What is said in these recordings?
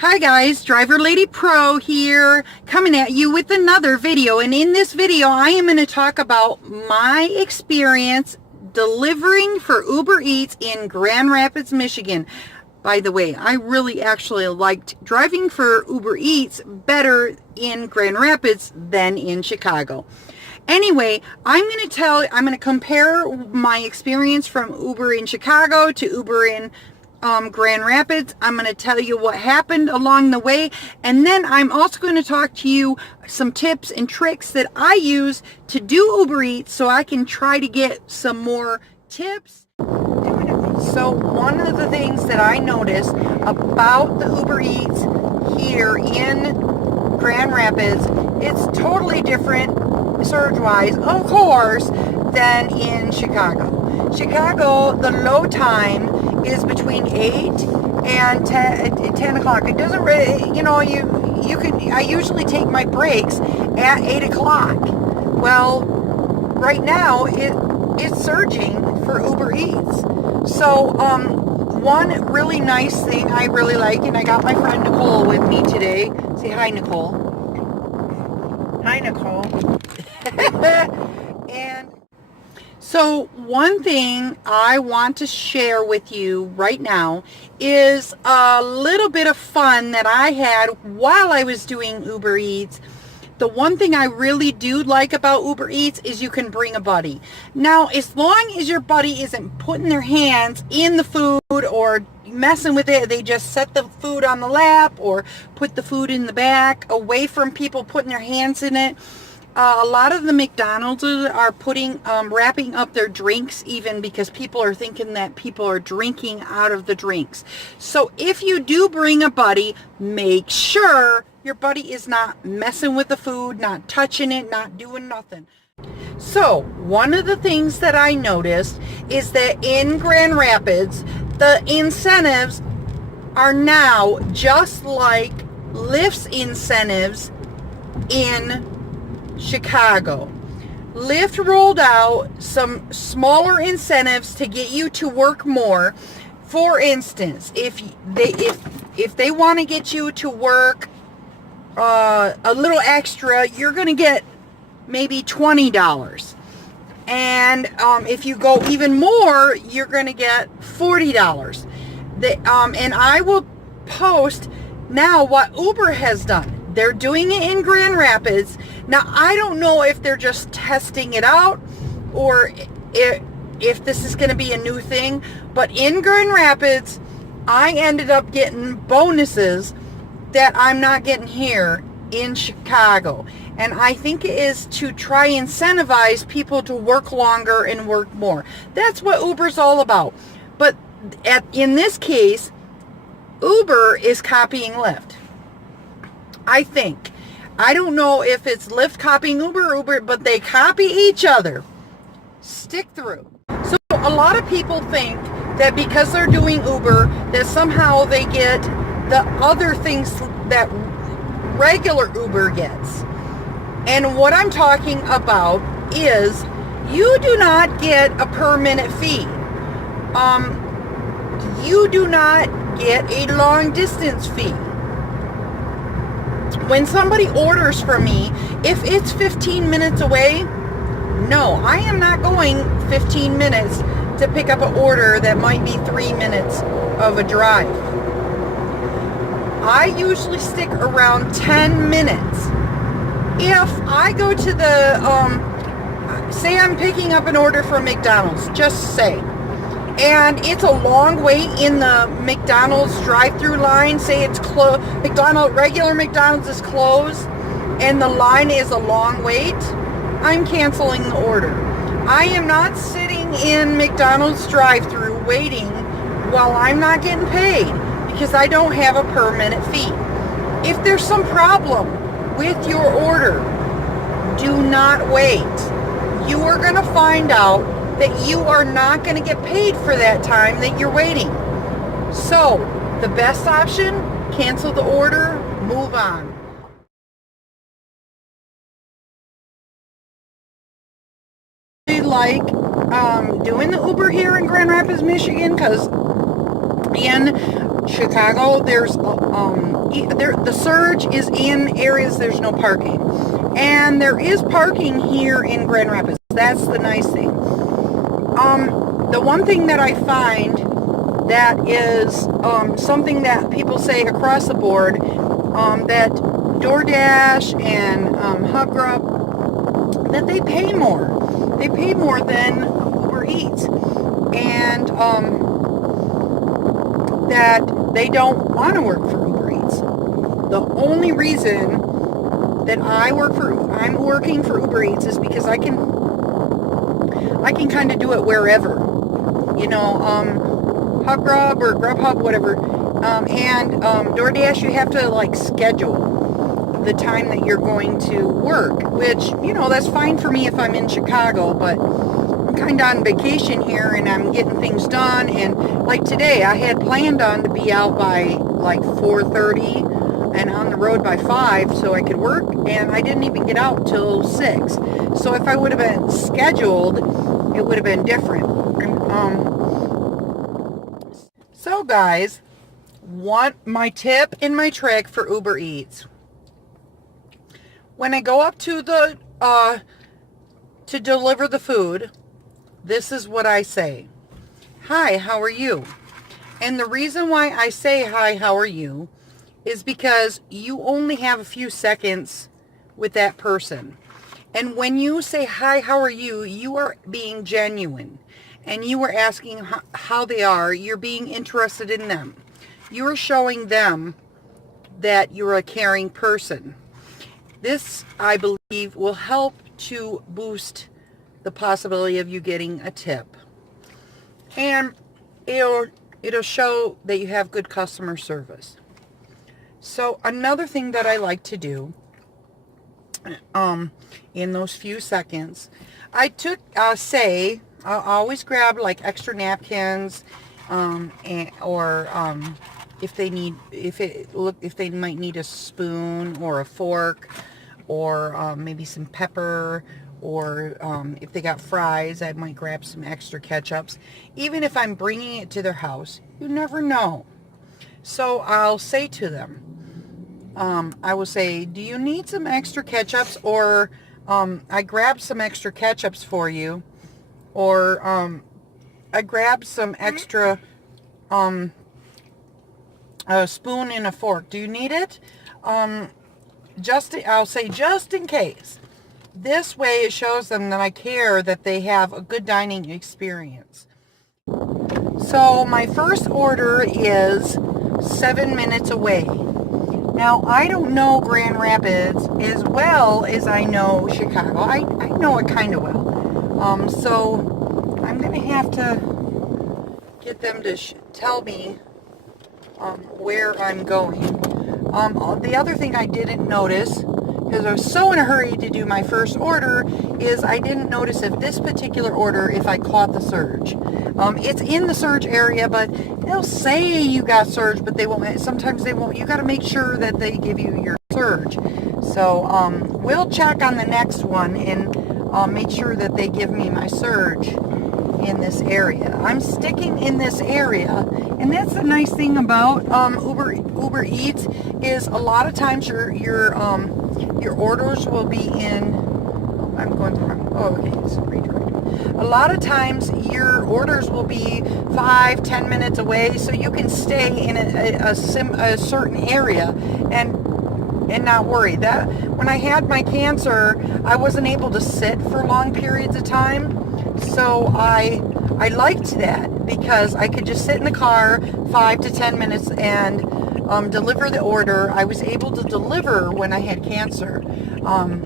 Hi guys, DriverLadyPro here, coming at you with another video. And in this video, I am going to talk about my experience delivering for Uber Eats in Grand Rapids, Michigan. By the way, I really actually liked driving for Uber Eats better in Grand Rapids than in Chicago. Anyway, I'm going to compare my experience from Uber in Chicago to Uber in Grand Rapids. I'm going to tell you what happened along the way, and then I'm also going to talk to you some tips and tricks that I use to do Uber Eats so I can try to get some more tips. So one of the things that I noticed about the Uber Eats here in Grand Rapids, it's totally different surge-wise, of course, than in Chicago. Chicago, the low time is between 8 and 10 o'clock. It doesn't really, I usually take my breaks at 8 o'clock. Well, right now it's surging for Uber Eats. So one really nice thing I really like, and I got my friend Nicole with me today. Say hi, Nicole. Hi, Nicole. And so one thing I want to share with you right now is a little bit of fun that I had while I was doing Uber Eats. The one thing I really do like about Uber Eats is you can bring a buddy. Now, as long as your buddy isn't putting their hands in the food or messing with it, they just set the food on the lap or put the food in the back away from people putting their hands in it. A lot of the McDonald's are wrapping up their drinks even because people are thinking that people are drinking out of the drinks. So if you do bring a buddy, make sure your buddy is not messing with the food, not touching it, not doing nothing. So one of the things that I noticed is that in Grand Rapids, the incentives are now just like Lyft's incentives in Chicago. Lyft rolled out some smaller incentives to get you to work more. For instance, if they want to get you to work a little extra, you're going to get maybe $20. And if you go even more, you're going to get $40. And I will post now what Uber has done. They're doing it in Grand Rapids. Now, I don't know if they're just testing it out or if this is going to be a new thing. But in Grand Rapids, I ended up getting bonuses that I'm not getting here in Chicago. And I think it is to try incentivize people to work longer and work more. That's what Uber's all about. But in this case, Uber is copying Lyft. I think. I don't know if it's Lyft copying Uber, but they copy each other. Stick through. So a lot of people think that because they're doing Uber, that somehow they get the other things that regular Uber gets. And what I'm talking about is you do not get a per minute fee. You do not get a long distance fee. When somebody orders from me, if it's 15 minutes away, no, I am not going 15 minutes to pick up an order that might be 3 minutes of a drive. I usually stick around 10 minutes. If I go to the, say I'm picking up an order from McDonald's, just say, and it's a long wait in the McDonald's drive-through line, say it's closed, regular McDonald's is closed, and the line is a long wait, I'm canceling the order. I am not sitting in McDonald's drive-through waiting while I'm not getting paid because I don't have a per minute fee. If there's some problem with your order, do not wait. You are going to find out that you are not going to get paid for that time that you're waiting. So, the best option, cancel the order, move on. I like doing the Uber here in Grand Rapids, Michigan, because In Chicago, the surge is in areas there's no parking. And there is parking here in Grand Rapids. That's the nice thing. The one thing that I find that is something that people say across the board, that DoorDash and HubGrub, that they pay more. They pay more than Uber Eats. And that they don't want to work for Uber Eats. The only reason that I'm working for Uber Eats is because I can kind of do it wherever, HubGrub or Grubhub, whatever, and DoorDash, you have to like schedule the time that you're going to work, which that's fine for me if I'm in Chicago, but I'm kind of on vacation here and I'm getting things done. And like today, I had planned on to be out by like 4:30 and on the road by 5 so I could work, and I didn't even get out till 6. So if I would have been scheduled, it would have been different. So guys, my tip and my trick for Uber Eats. When I go up to the to deliver the food, this is what I say. Hi, how are you? And the reason why I say hi, how are you, is because you only have a few seconds with that person. And when you say, hi, how are you, you are being genuine. And you are asking how they are. You're being interested in them. You are showing them that you're a caring person. This, I believe, will help to boost the possibility of you getting a tip. And it'll show that you have good customer service. So another thing that I like to do in those few seconds, I'll always grab like extra napkins, or if they might need a spoon or a fork, or maybe some pepper, or if they got fries, I might grab some extra ketchups. Even if I'm bringing it to their house, you never know. So I'll say to them, I will say, do you need some extra ketchups? Or I grabbed some extra ketchups for you. Or I grabbed some extra a spoon and a fork. Do you need it? I'll say just in case. This way it shows them that I care, that they have a good dining experience. So my first order is 7 minutes away. Now, I don't know Grand Rapids as well as I know Chicago. I know it kind of well. So I'm going to have to get them to tell me where I'm going. The other thing I didn't notice, because I was so in a hurry to do my first order, is I didn't notice if this particular order, if I caught the surge. It's in the surge area, but they'll say you got surge, but they won't. Sometimes they won't. You got to make sure that they give you your surge. So we'll check on the next one and make sure that they give me my surge in this area. I'm sticking in this area, and that's the nice thing about Uber Eats, is a lot of times your orders will be in. I'm going from. Oh, okay, it's redirect. A lot of times your orders will be 5-10 minutes away, so you can stay in a certain area and not worry. That when I had my cancer, I wasn't able to sit for long periods of time, so I liked that, because I could just sit in the car 5 to 10 minutes and deliver the order. I was able to deliver when I had cancer,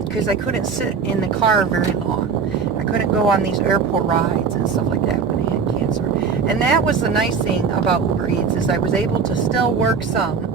because I couldn't sit in the car very long. I couldn't go on these airport rides and stuff like that when I had cancer. And that was the nice thing about Uber Eats, is I was able to still work some